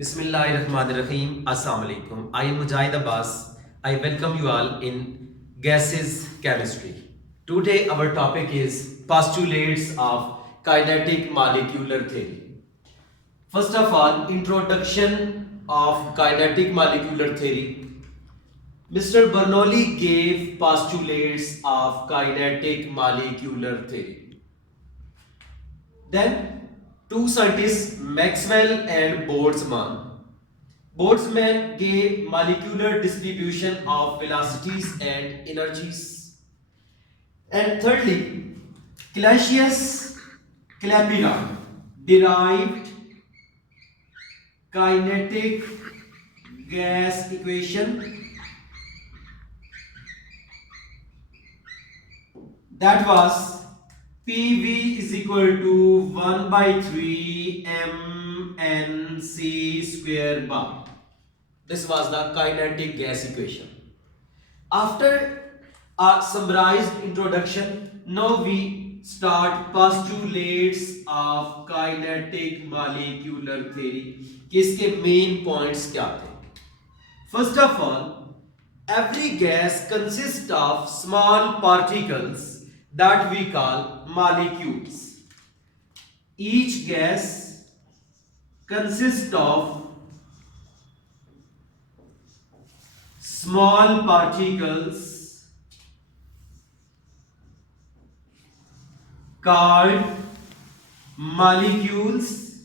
Bismillahirrahmanirrahim. Assalamu alaikum. I am Mujahid Abbas. I welcome you all in gases chemistry. Today our topic is postulates of kinetic molecular theory. First of all, introduction of kinetic molecular theory. Mr. Bernoulli gave postulates of kinetic molecular theory. Then two scientists, Maxwell and Boltzmann gave molecular distribution of velocities and energies. And thirdly, Clapeyron derived kinetic gas equation, that was PV is equal to 1 by 3 mnc square bar. This was the kinetic gas equation. After a summarized introduction, now we start postulates of kinetic molecular theory. कि इसके main points क्या थे? First of all, every gas consists of small particles that we call molecules. Each gas consists of small particles called molecules.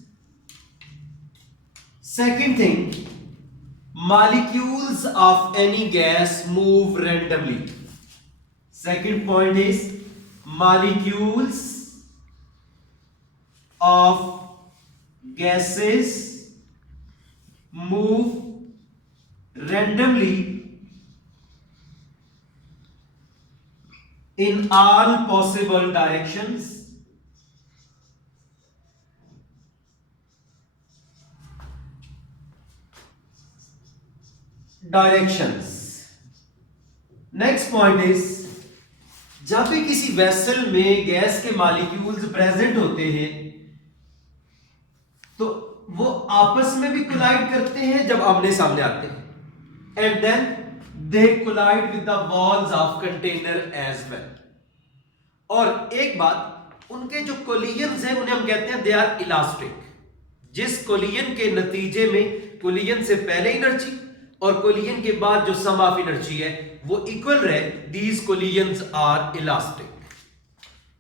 Second thing, molecules of any gas move randomly. Second point is molecules of gases move randomly in all possible directions. Next point is, जब भी किसी वेसल में गैस के molecules present होते हैं तो वो आपस में भी कोलाइड करते हैं जब आमने सामने आते हैं, and then they collide with the walls of container as well. और एक बात, उनके जो कोलिजन्स हैं उन्हें हम कहते हैं दे आर इलास्टिक. जिस कोलिजन के नतीजे में कोलिजन से पहले एनर्जी और कोलिजन के बाद जो सम ऑफ एनर्जी है वो इक्वल रहे, दीज कोलिजन्स आर इलास्टिक.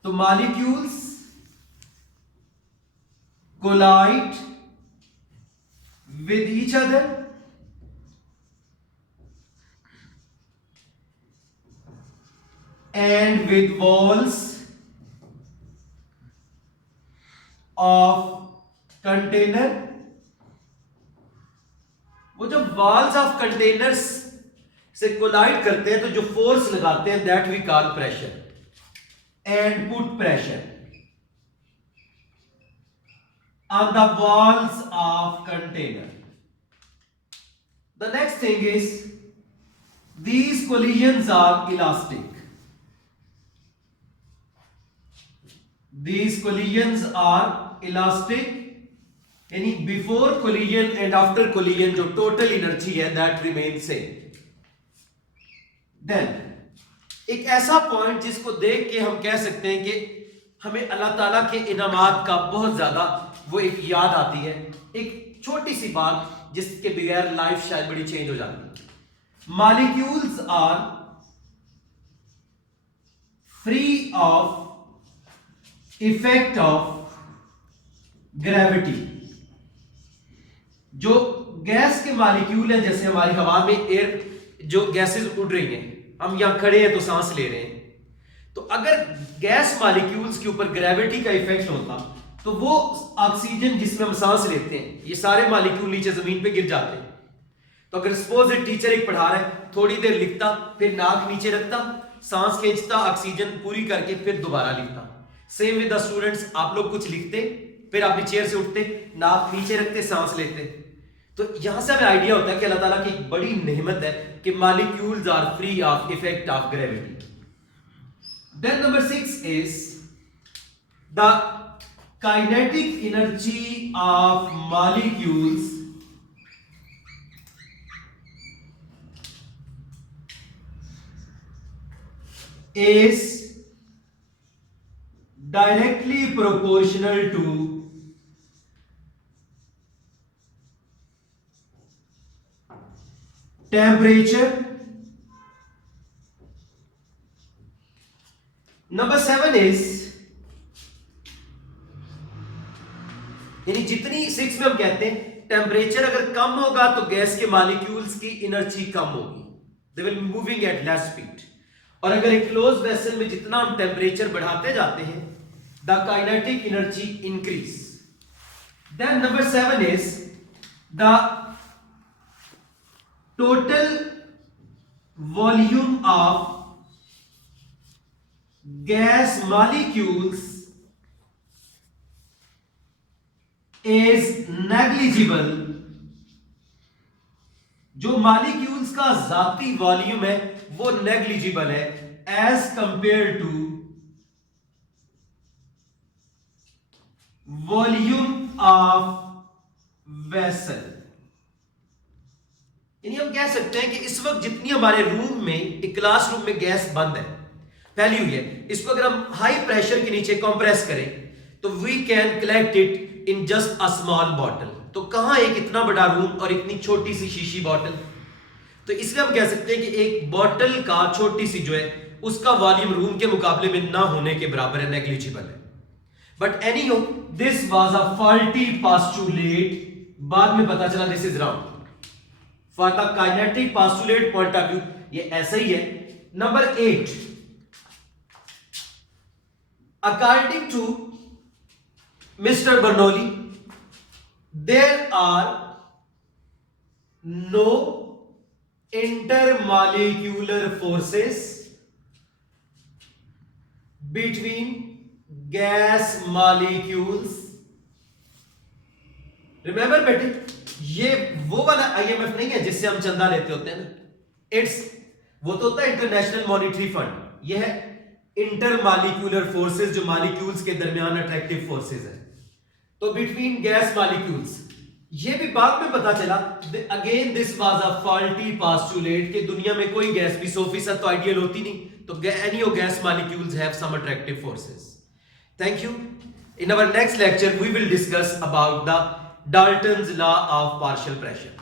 तो molecules collide with each other and with walls of container. वो जब वॉल्स ऑफ कंटेनर्स से कोलाइड करते हैं तो जो फोर्स लगाते हैं that we call pressure, and put pressure on the walls of container. The next thing is these collisions are elastic. These collisions are elastic, यानी before collision and after collision जो total energy है that remain same. Then एक ऐसा पॉइंट जिसको देख के हम कह सकते हैं कि हमें अल्लाह ताला के इनामात का बहुत ज्यादा वो एक याद आती है, एक छोटी सी बात जिसके बगैर लाइफ शायद बड़ी चेंज हो जाती है. Molecules are free of effect of gravity. जो गैस के मॉलिक्यूल है, जैसे हमारी हवा में एयर जो गैसेस उड़ रही हैं, हम यहां खड़े हैं तो सांस ले रहे हैं, तो अगर गैस मॉलिक्यूल्स के ऊपर ग्रेविटी का इफेक्ट होता तो वो ऑक्सीजन जिसमें हम सांस लेते हैं ये सारे मॉलिक्यूल नीचे जमीन पे गिर जाते हैं. तो अगर सपोज टीचर एक पढ़ा रहा है, थोड़ी देर लिखता, फिर नाक नीचे रखता, सांस खींचता, ऑक्सीजन पूरी करके फिर दोबारा लिखता. सेम विद द स्टूडेंट्स, आप लोग कुछ लिखते, फिर अपनी चेयर से उठते, नाक नीचे रखते, सांस लेते. तो यहां से हमें आइडिया होता है कि अल्लाह ताला की एक बड़ी नेमत है कि molecules are free of effect of gravity. Then number 6 is the kinetic energy of molecules is directly proportional to temperature. Number 7 is, यानी जितनी 6 में हम कहते हैं टेम्परेचर अगर कम होगा तो गैस के मॉलिक्यूल्स की एनर्जी कम होगी, they will be moving at less speed. और अगर एक क्लोज वेसल में जितना हम टेम्परेचर बढ़ाते जाते हैं the kinetic energy increase. Then number 7 is the total volume of gas molecules is negligible। जो मॉलिक्यूल्स का जाती वॉल्यूम है वो नेग्लिजिबल है as compare to volume of vessel. यानी हम कह सकते हैं कि इस वक्त जितनी हमारे रूम में, एक क्लासरूम में गैस बंद है, फैली हुई है, इसको अगर हम हाई प्रेशर के नीचे कंप्रेस करें तो we can collect it in just a small bottle. तो कहां एक इतना बड़ा रूम और इतनी छोटी सी शीशी बॉटल, तो इसलिए हम कह सकते हैं कि एक बॉटल का छोटी सी जो है उसका वॉल्यूम रूम के मुकाबले में ना होने के बराबर है, नेग्लिजिबल है। But anyhow this was a faulty postulate, बाद में पता चला this is wrong for the kinetic postulate point of view, ये ऐसा ही है। Number 8, according to Mr. Bernoulli, there are no intermolecular forces between gas molecules। Remember बेटे, ये वो वाला IMF नहीं है जिससे हम चंदा लेते होते हैं ना, इट्स वो तो होता है इंटरनेशनल मॉनिटरी फंड। यह है इंटरमॉलिक्यूलर फोर्सेस, जो मॉलिक्यूल्स के दरमियान अट्रैक्टिव फोर्सेस है। तो बिटवीन गैस मॉलिक्यूल्स, ये भी बाद में पता चला again this was a faulty postulate कि दुनिया में कोई गैस भी 100% तो आइडियल होती नहीं, तो any of gas molecules have some attractive forces. Thank you. In our next lecture we will discuss about the Dalton's law of partial pressure.